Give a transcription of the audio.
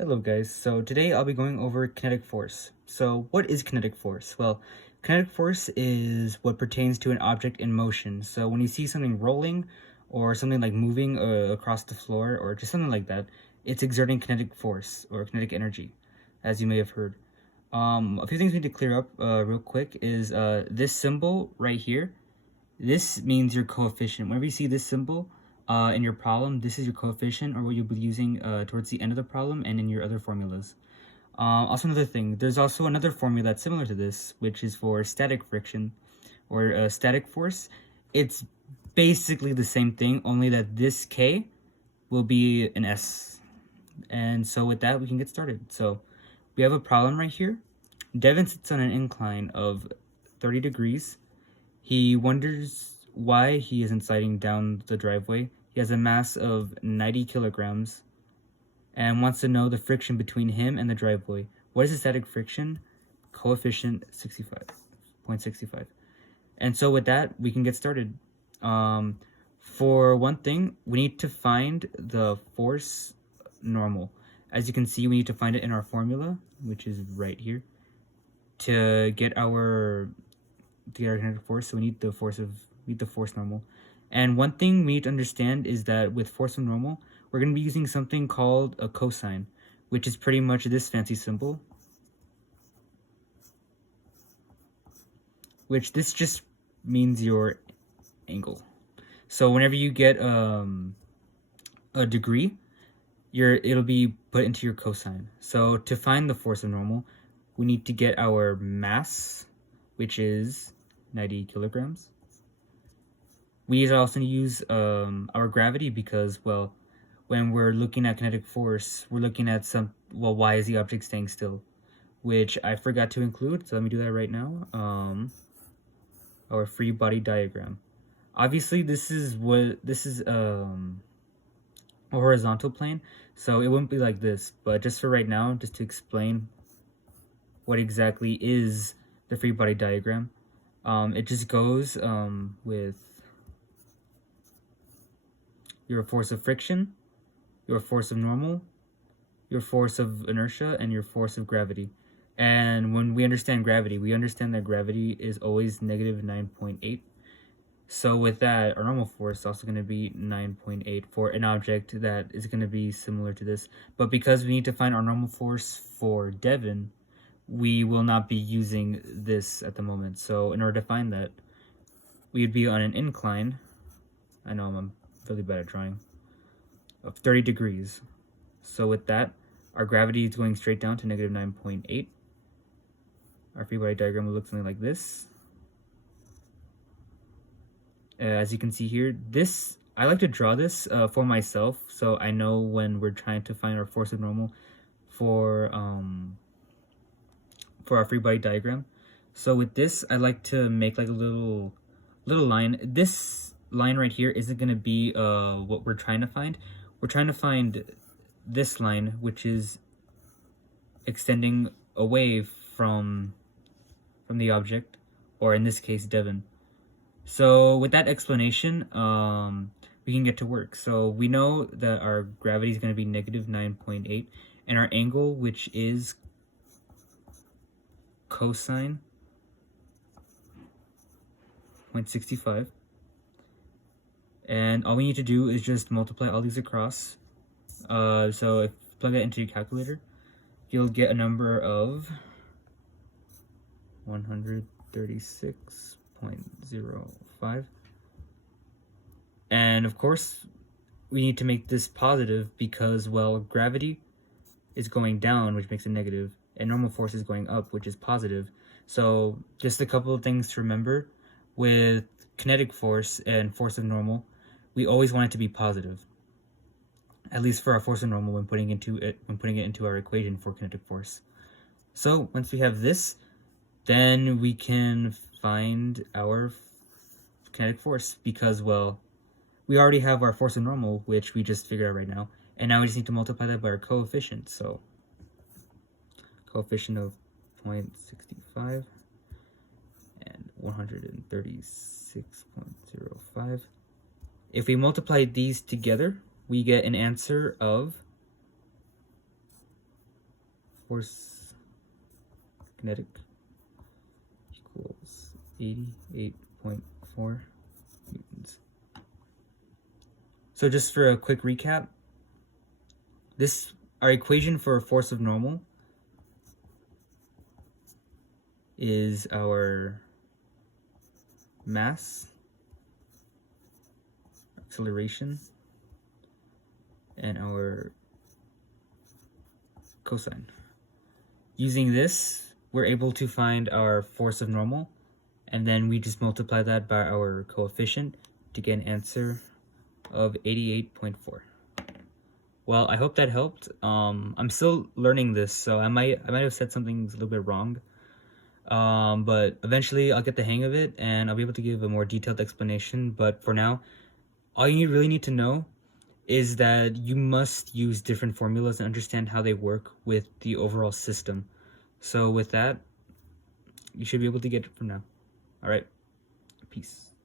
Hello guys, so today I'll be going over kinetic force. So what is kinetic force? Well, kinetic force is what pertains to an object in motion. So when you see something rolling or something like moving across the floor or just something like that, it's exerting kinetic force or kinetic energy, as you may have heard. A few things we need to clear up real quick is this symbol right here. This means your coefficient. Whenever you see this symbol in your problem, this is your coefficient or what you'll be using towards the end of the problem and in your other formulas. Also another thing, there's also another formula that's similar to this, which is for static friction or static force. It's basically the same thing, only that this K will be an S. And so with that, we can get started. So we have a problem right here. Devin sits on an incline of 30 degrees. He wonders why he isn't sliding down the driveway. He has a mass of 90 kilograms and wants to know the friction between him and the driveway. What is the static friction? Coefficient 65.65. And so with that, we can get started. For one thing, we need to find the force normal. As you can see, we need to find it in our formula, which is right here, to get our kinetic force. So we need the force normal. And one thing we need to understand is that with force of normal, we're going to be using something called a cosine, which is pretty much this fancy symbol, which this just means your angle. So whenever you get a degree, it'll be put into your cosine. So to find the force of normal, we need to get our mass, which is 90 kilograms. We need to also use our gravity because, well, when we're looking at kinetic force, we're looking at why is the object staying still? Which I forgot to include, so let me do that right now. Our free body diagram. Obviously, this is a horizontal plane, so it wouldn't be like this, but just for right now, just to explain what exactly is the free body diagram, it just goes with your force of friction, your force of normal, your force of inertia, and your force of gravity. And when we understand gravity, we understand that gravity is always negative 9.8. So with that, our normal force is also going to be 9.8 for an object that is going to be similar to this. But because we need to find our normal force for Devin, we will not be using this at the moment. So in order to find that, we'd be on an incline. I know I'm really bad at drawing. Of 30 degrees. So with that, our gravity is going straight down to negative 9.8. Our free body diagram will look something like this. As you can see here, I like to draw this for myself, so I know when we're trying to find our force of normal for our free body diagram. So with this, I like to make like a little line. This line right here isn't going to be what we're trying to find. We're trying to find this line, which is extending away from the object, or in this case, Devin. So with that explanation, we can get to work. So we know that our gravity is going to be negative 9.8, and our angle, which is cosine 0.65. And all we need to do is just multiply all these across. So if you plug that into your calculator, you'll get a number of 136.05. And of course, we need to make this positive because, well, gravity is going down, which makes it negative, and normal force is going up, which is positive. So just a couple of things to remember with kinetic force and force of normal. We always want it to be positive, at least for our force of normal when putting it into our equation for kinetic force. So once we have this, then we can find our kinetic force because, well, we already have our force of normal, which we just figured out right now, and now we just need to multiply that by our coefficient. So coefficient of 0.65 and 136.05. If we multiply these together, we get an answer of force kinetic equals 88.4 newtons. So just for a quick recap, our equation for a force of normal is our mass, acceleration, and our cosine. Using this, we're able to find our force of normal, and then we just multiply that by our coefficient to get an answer of 88.4. Well, I hope that helped. I'm still learning this, so I might have said something a little bit wrong. But eventually I'll get the hang of it and I'll be able to give a more detailed explanation. But for now, all you really need to know is that you must use different formulas and understand how they work with the overall system. So with that, you should be able to get it from now. All right, peace.